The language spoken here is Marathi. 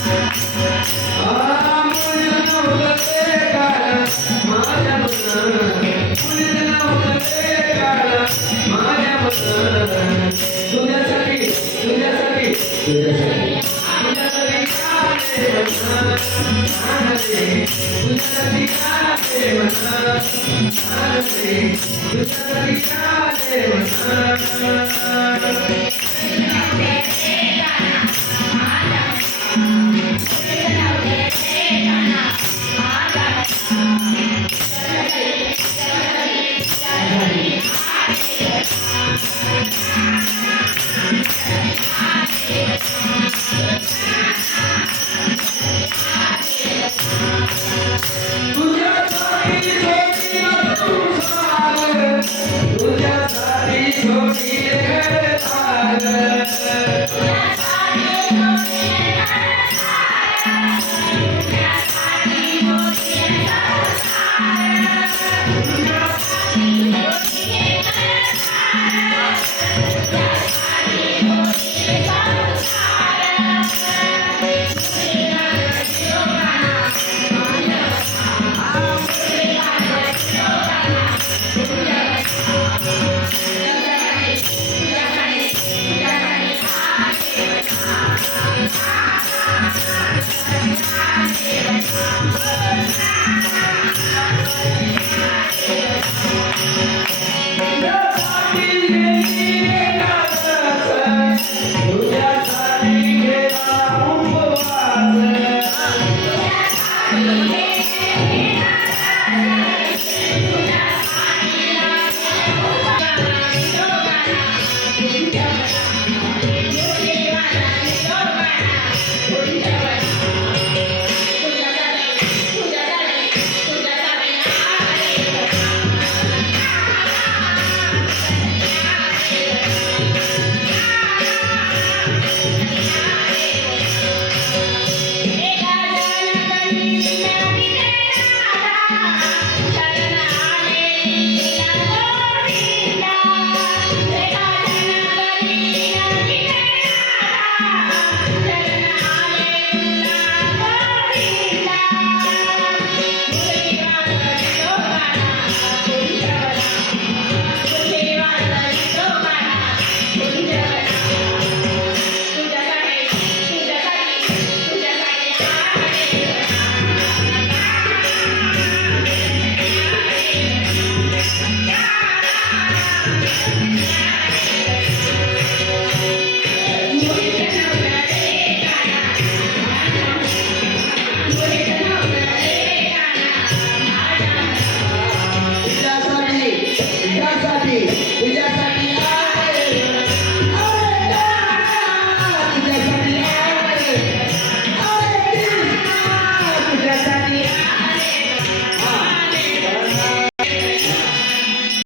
मंगान मगा तुला महान रे तुला महान रे तुला महान Tu ya sabes to que quieres